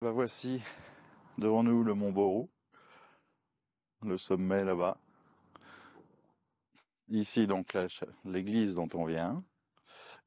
Voici devant nous le mont Borou, le sommet là-bas. Ici donc l'église dont on vient,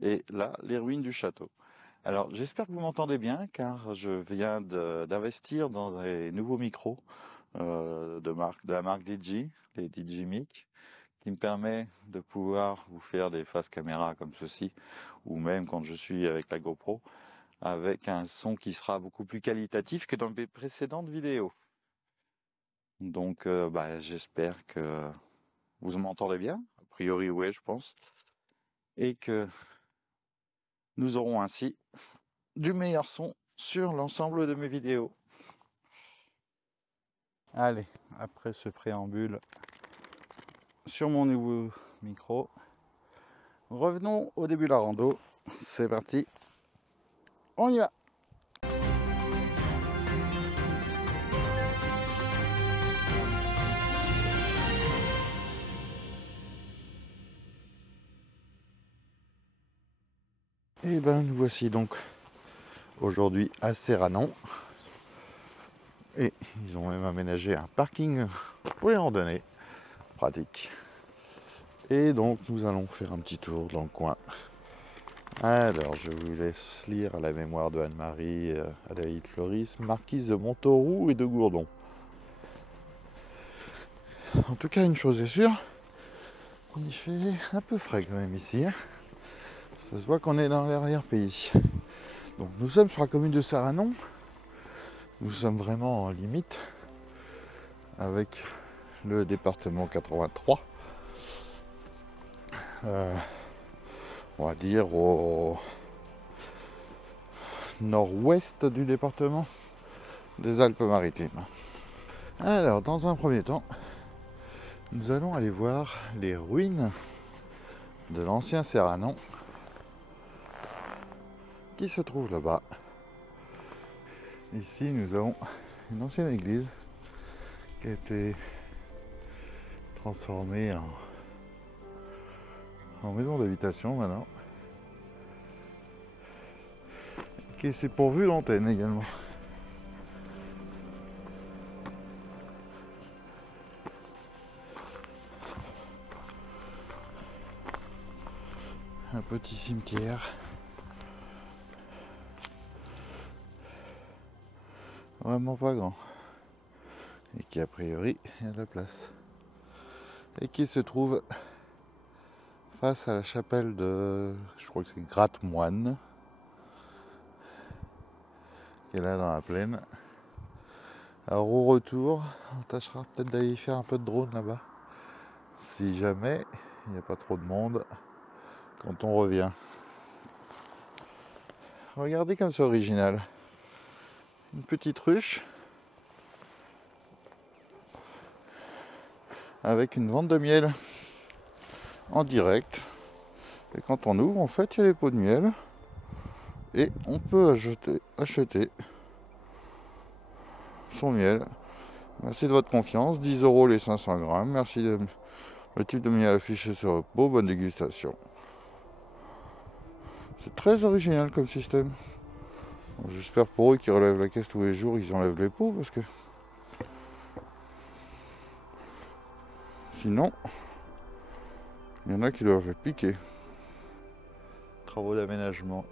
et là les ruines du château. Alors j'espère que vous m'entendez bien car je viens d'investir dans des nouveaux micros de la marque DJ, les DJ Mic, qui me permet de pouvoir vous faire des faces caméra comme ceci, ou même quand je suis avec la GoPro, avec un son qui sera beaucoup plus qualitatif que dans mes précédentes vidéos. Donc j'espère que vous m'entendez bien, a priori oui je pense, et que nous aurons ainsi du meilleur son sur l'ensemble de mes vidéos. Allez, après ce préambule sur mon nouveau micro, revenons au début de la rando. C'est parti, on y va. Et nous voici donc aujourd'hui à Serranon. Et ils ont même aménagé un parking pour les randonnées, pratique. Et donc nous allons faire un petit tour dans le coin. Alors je vous laisse lire à la mémoire de Anne-Marie Adélaïde Floris, marquise de Montauroux et de Gourdon. En tout cas une chose est sûre, il fait un peu frais quand même ici. Ça se voit qu'on est dans l'arrière-pays. Donc nous sommes sur la commune de Serranon. Nous sommes vraiment en limite avec le département 83. On va dire au nord-ouest du département des Alpes-Maritimes. Alors dans un premier temps, nous allons aller voir les ruines de l'ancien Serranon qui se trouve là-bas. Ici nous avons une ancienne église qui a été transformée en maison d'habitation maintenant, qui s'est pourvue d'antenne également. Un petit cimetière, vraiment pas grand, et qui a priori a de la place, et qui se trouve face à la chapelle de, je crois que c'est Gratte-Moine, qui est là dans la plaine. Alors au retour, on tâchera peut-être d'aller faire un peu de drone là-bas, si jamais il n'y a pas trop de monde quand on revient. Regardez comme c'est original. Une petite ruche avec une vente de miel en direct. Et quand on ouvre, en fait, il y a les pots de miel. Et on peut acheter son miel. Merci de votre confiance. 10 € les 500 grammes. Merci le type de miel affiché sur le pot. Bonne dégustation. C'est très original comme système. J'espère pour eux qui relèvent la caisse tous les jours, ils enlèvent les pots parce que sinon, il y en a qui doivent piquer. Travaux d'aménagement.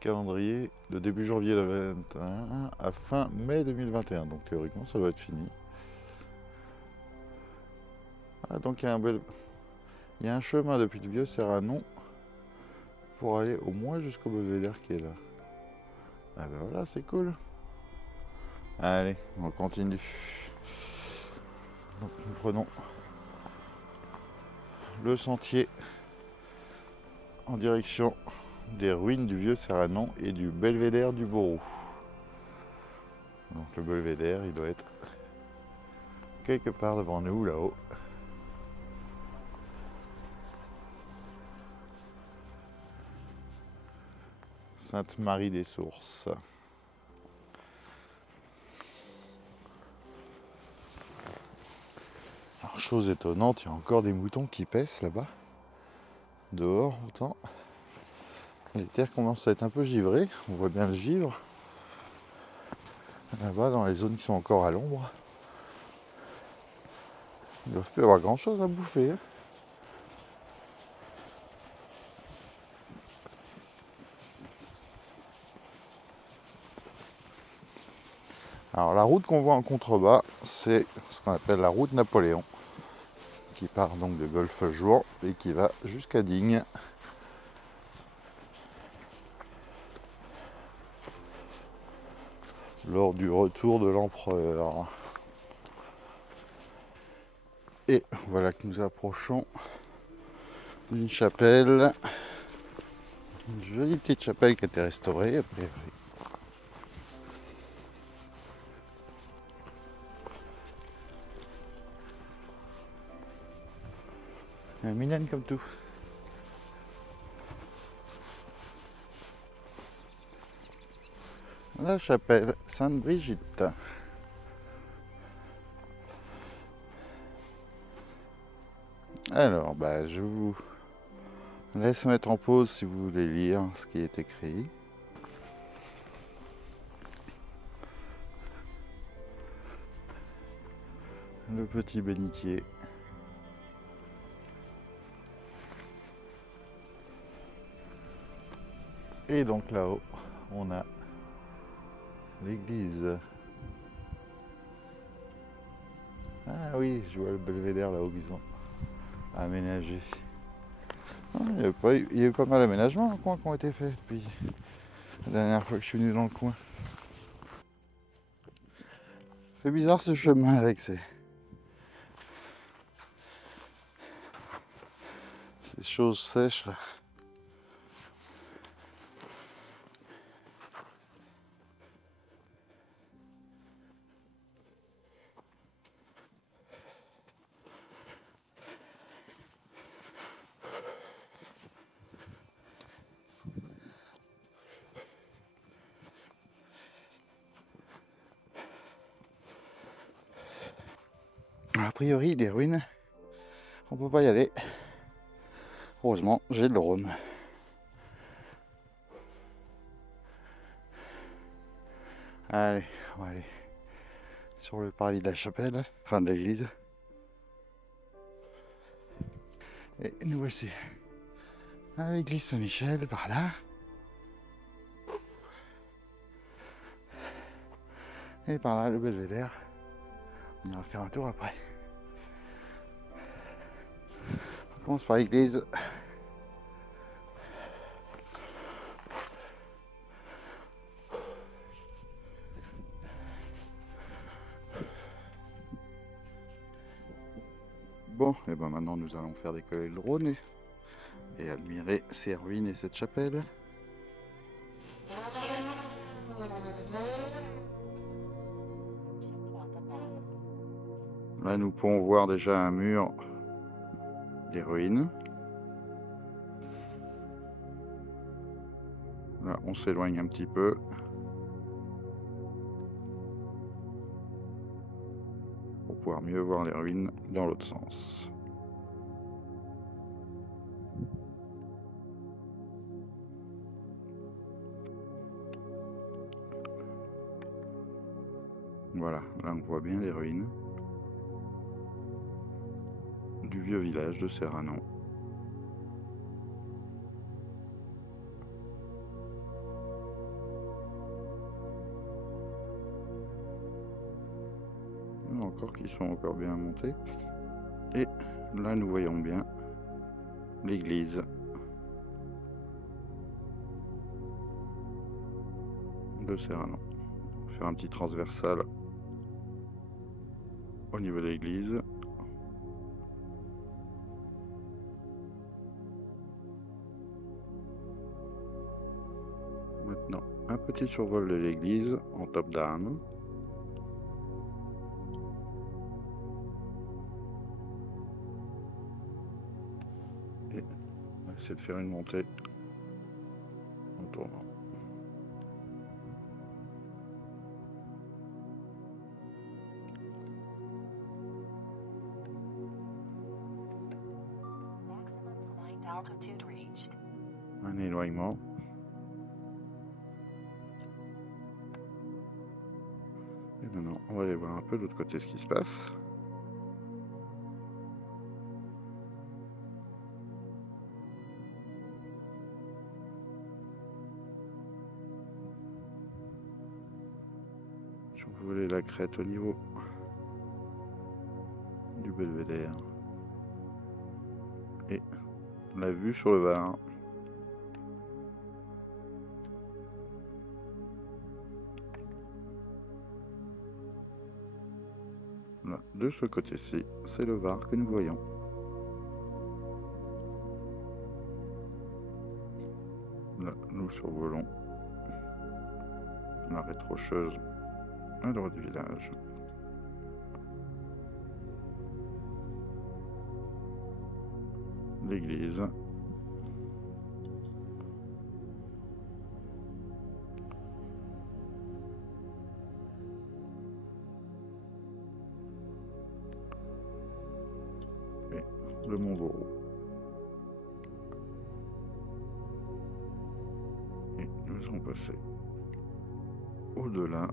Calendrier de début janvier 2021 à fin mai 2021. Donc théoriquement, ça doit être fini. Ah, donc il y a un chemin depuis le vieux Serranon pour aller au moins jusqu'au belvédère qui est là. Ah ben voilà, c'est cool. Allez, on continue. Donc nous prenons le sentier en direction des ruines du vieux Serranon et du belvédère du Borou. Donc le belvédère, il doit être quelque part devant nous là-haut. Sainte-Marie des Sources. Alors, chose étonnante, il y a encore des moutons qui paissent là-bas. Dehors, autant. Les terres commencent à être un peu givrées, on voit bien le givre. Là-bas, dans les zones qui sont encore à l'ombre, ils ne doivent plus avoir grand chose à bouffer. Hein. Alors la route qu'on voit en contrebas, c'est ce qu'on appelle la route Napoléon, qui part donc de Golfe-Jouan et qui va jusqu'à Digne. Lors du retour de l'empereur. Et voilà que nous approchons d'une chapelle, une jolie petite chapelle qui a été restaurée a priori. Mignonne comme tout. La chapelle Sainte-Brigitte. Alors, je vous laisse mettre en pause si vous voulez lire ce qui est écrit. Le petit bénitier. Et donc là-haut, on a l'église. Ah oui, je vois le belvédère là-haut qu'ils ont aménagé. Il y a eu pas mal d'aménagements dans le coin qui ont été faits depuis la dernière fois que je suis venu dans le coin. C'est bizarre ce chemin avec ces choses sèches là. A priori, les ruines, on peut pas y aller. Heureusement, j'ai le drone. Allez, on va aller sur le parvis de la chapelle, enfin de l'église. Et nous voici à l'église Saint-Michel, par là. Et par là, le belvédère. On ira faire un tour après. On commence par l'église. Bon, et ben maintenant nous allons faire décoller le drone et admirer ces ruines et cette chapelle. Là nous pouvons voir déjà un mur des ruines. Là on s'éloigne un petit peu. Pour pouvoir mieux voir les ruines dans l'autre sens. Voilà, là on voit bien les ruines du vieux village de Serranon. Il y en a encore qui sont encore bien montés. Et là nous voyons bien l'église de Serranon. On va faire un petit transversal au niveau de l'église. Maintenant, un petit survol de l'église en top-down. Et on va essayer de faire une montée en tournant. Un éloignement. Maintenant, on va aller voir un peu de l'autre côté ce qui se passe. Je vous voulais la crête au niveau du belvédère. Et la vue sur le Var. Là, de ce côté-ci, c'est le Var que nous voyons. Là, nous survolons la rétrocheuse à droite du village. L'église. Et le Mont Bourreau. Et nous allons passer au-delà.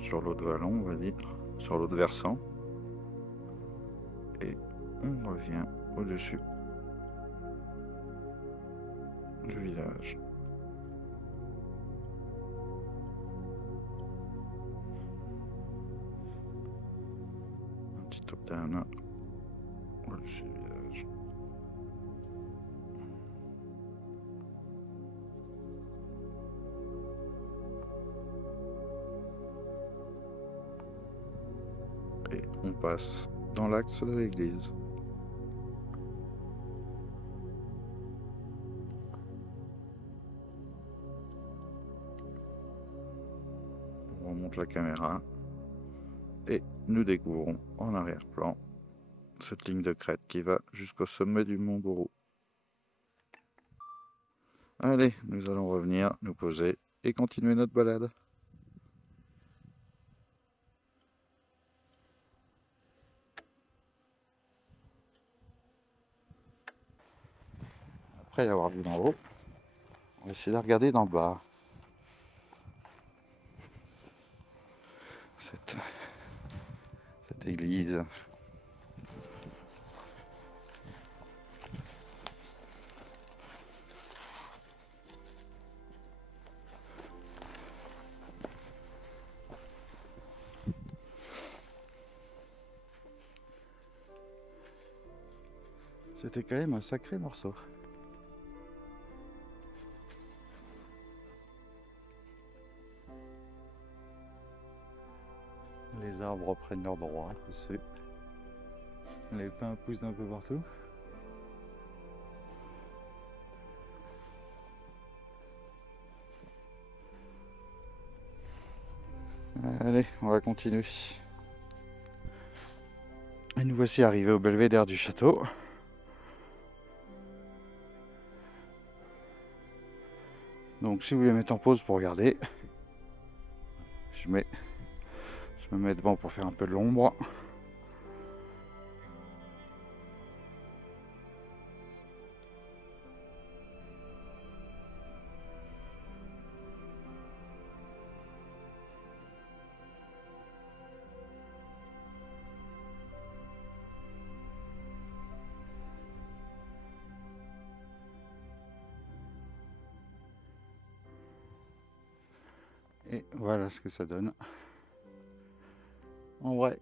Sur l'autre vallon, on va dire, sur l'autre versant. Et on revient au-dessus du village. Un petit top-down au-dessus du village. Et on passe dans l'axe de l'église. On remonte la caméra et nous découvrons en arrière-plan cette ligne de crête qui va jusqu'au sommet du Mont Bourreau. Allez, nous allons revenir, nous poser et continuer notre balade. Après l'avoir vu d'en haut, on va essayer de regarder d'en bas. Cette église. C'était quand même un sacré morceau. Les arbres prennent leur droit dessus. Les pins poussent d'un peu partout. Allez, on va continuer. Et nous voici arrivés au belvédère du château. Donc si vous voulez mettre en pause pour regarder, je me mets devant pour faire un peu de l'ombre. Et voilà ce que ça donne. En vrai.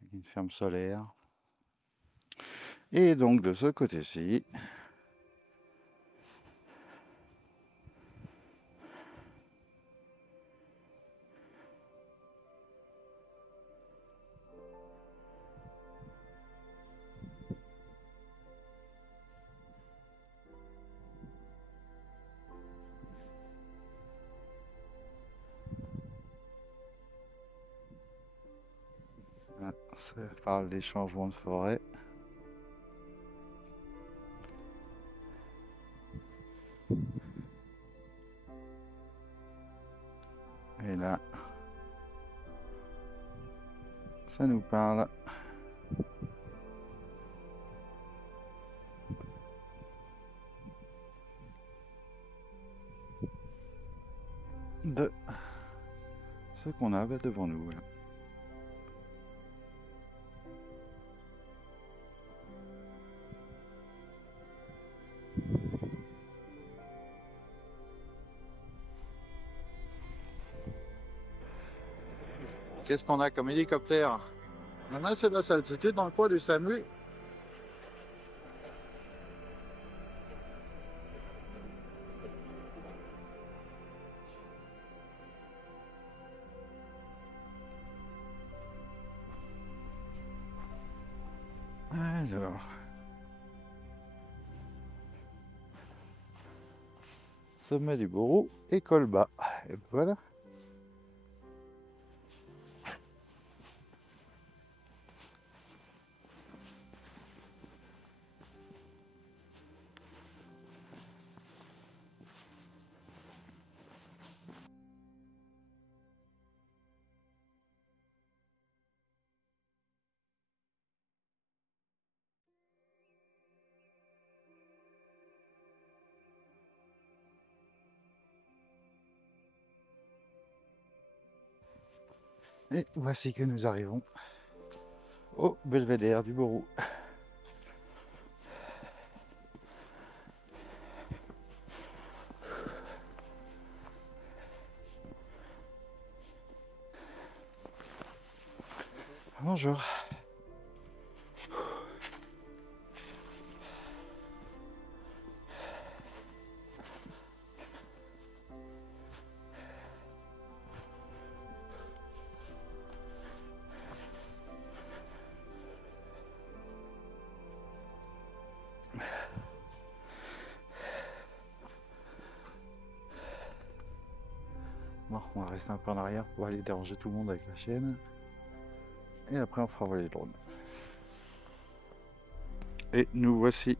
Avec une ferme solaire. Et donc de ce côté-ci, ça parle des changements de forêt. Et là, ça nous parle de ce qu'on a devant nous là. Qu'est-ce qu'on a comme hélicoptère? On a assez basse altitude dans le coin du SAMU. Alors, sommet du Bourroux et Colbas. Et voilà. Et voici que nous arrivons au belvédère du Bourroux. Bonjour. Bon, on va rester un peu en arrière pour aller déranger tout le monde avec la chienne. Et après on fera voler le drone. Et nous voici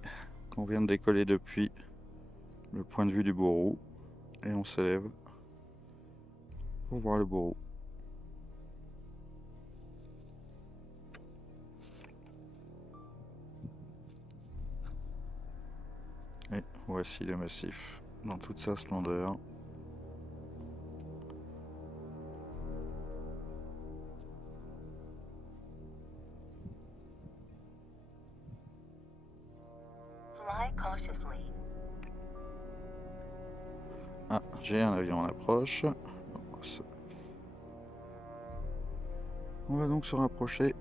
qu'on vient de décoller depuis le point de vue du Bourroux. Et on s'élève pour voir le Bourroux. Et voici le massif dans toute sa splendeur. Ah, j'ai un avion en approche. On va donc se rapprocher.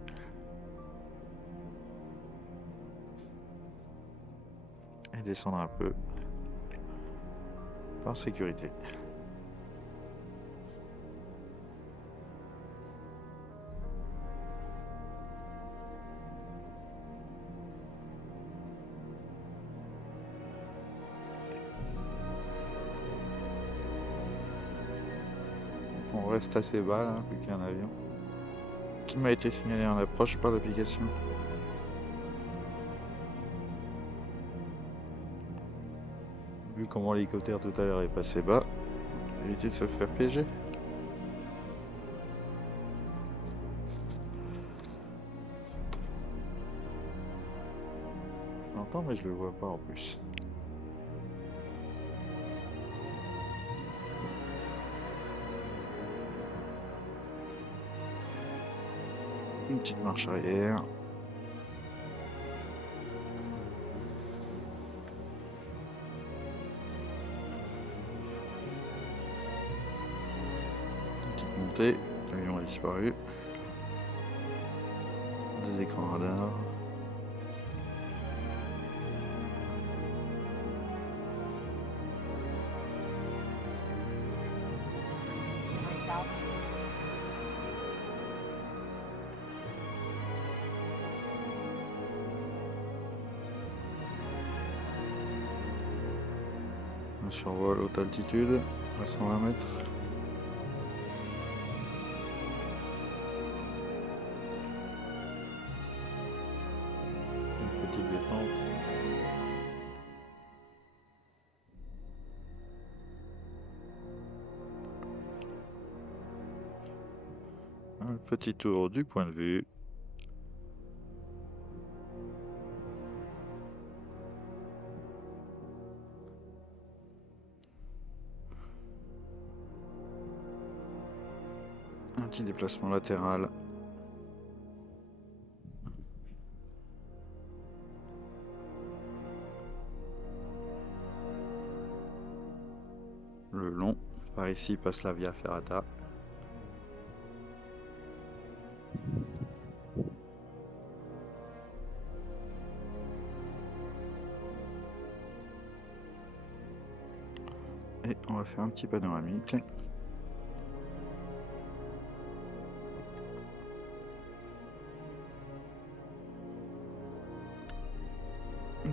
Et descendre un peu. Par sécurité. On reste assez bas là, vu qu'il y a un avion qui m'a été signalé en approche par l'application. Vu comment l'hélicoptère tout à l'heure est passé bas, éviter de se faire piéger. Je l'entends mais je le vois pas en plus. Une petite marche arrière. Une petite montée. L'avion a disparu. Des écrans radar. Un survol haute altitude à 120 mètres. Une petite descente. Petit tour du point de vue. Un petit déplacement latéral. Le long, par ici passe la Via Ferrata. Et on va faire un petit panoramique.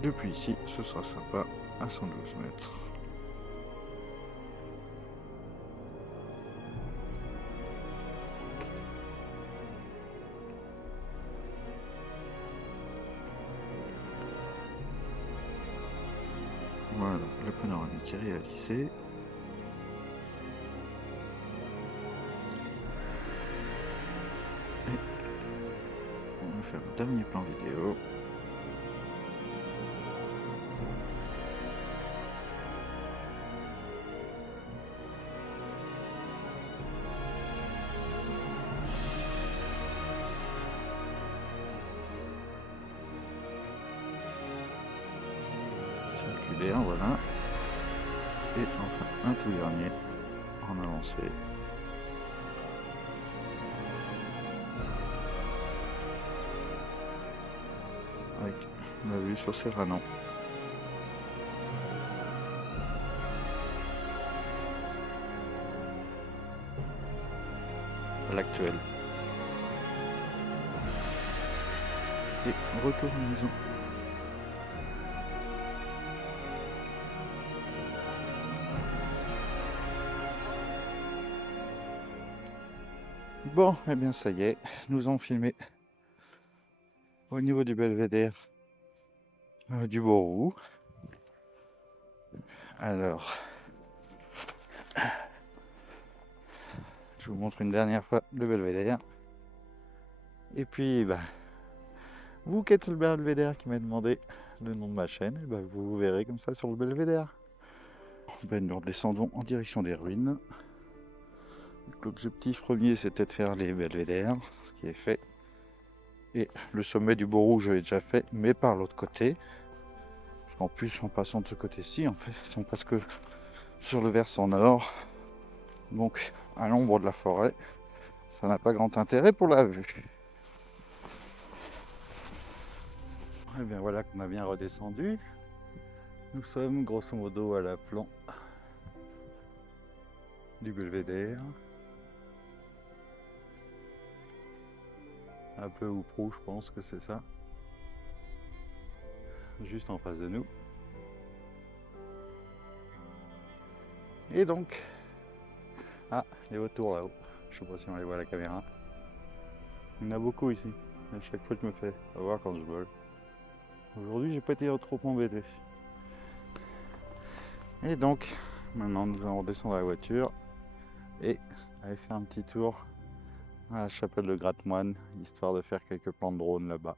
Depuis ici, ce sera sympa à 112 mètres. Voilà, le panoramique est réalisé. Et on va faire un dernier plan vidéo. Circulaire, voilà. Et enfin un tout dernier en avancée. Avec la vue sur Serrano. L'actuel. Et retour à la maison. Bon, eh bien ça y est, nous avons filmé au niveau du belvédère du Borou. Alors, je vous montre une dernière fois le belvédère. Et puis, vous qui êtes le belvédère qui m'a demandé le nom de ma chaîne, vous verrez comme ça sur le belvédère. Nous redescendons en direction des ruines. L'objectif premier c'était de faire les belvédères, ce qui est fait. Et le sommet du Borou je l'ai déjà fait, mais par l'autre côté. Parce qu'en plus en passant de ce côté-ci, en fait, on passe que sur le versant nord. Donc à l'ombre de la forêt, ça n'a pas grand intérêt pour la vue. Et bien voilà qu'on a bien redescendu. Nous sommes grosso modo à la flanc du belvédère. Un peu ou prou, je pense que c'est ça. Juste en face de nous. Et donc, les vautours là-haut. Je sais pas si on les voit à la caméra. Il y en a beaucoup ici. À chaque fois je me fais avoir quand je vole. Aujourd'hui j'ai pas été trop embêté. Et donc, maintenant nous allons descendre à la voiture et aller faire un petit tour à la chapelle de Gratte-Moine, histoire de faire quelques plans de drone là-bas.